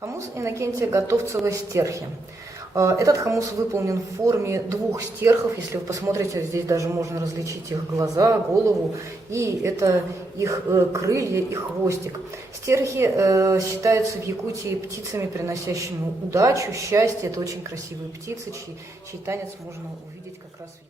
Хомус Иннокентия Готовцева «Стерхи». Этот хомус выполнен в форме двух стерхов. Если вы посмотрите, здесь даже можно различить их глаза, голову, и это их крылья и хвостик. Стерхи считаются в Якутии птицами, приносящими удачу, счастье. Это очень красивые птицы, чей танец можно увидеть как раз в Якутии.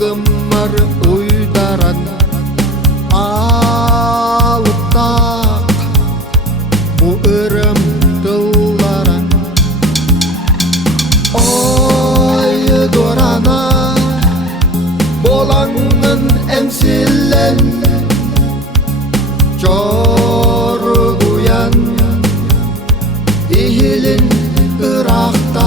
Gemar uydaran aluttak bu ırım tıllara oy dorana bolangın emsilen jorguyan ihilin ırakta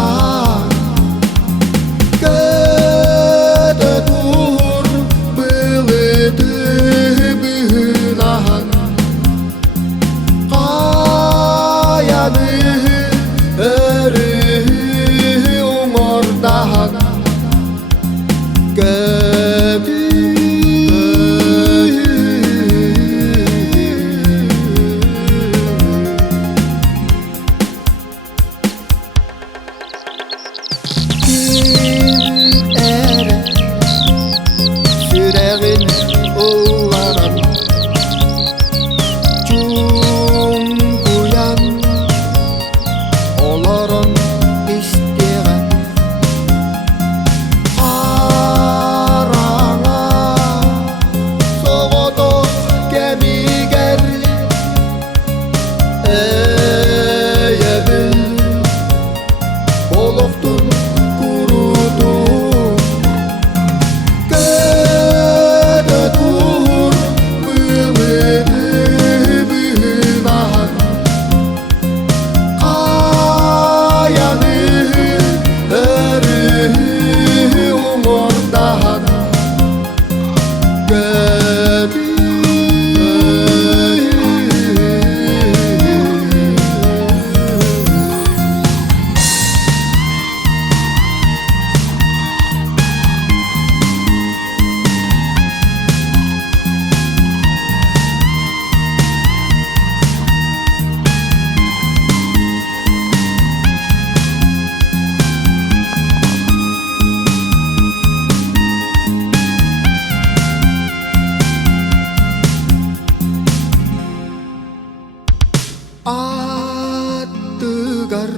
Attıgar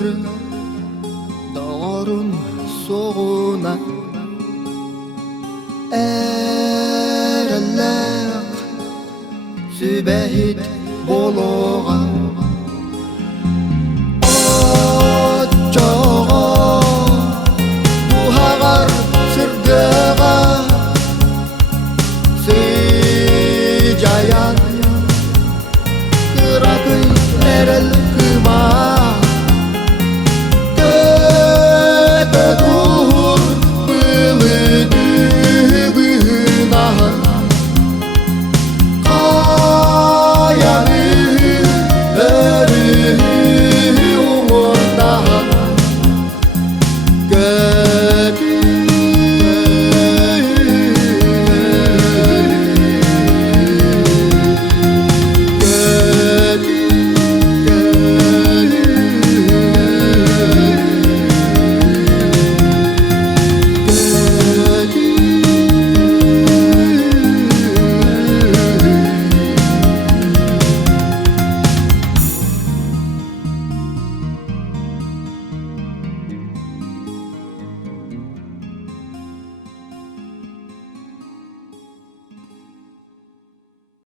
dağarın soğuna Ereller sübehit olur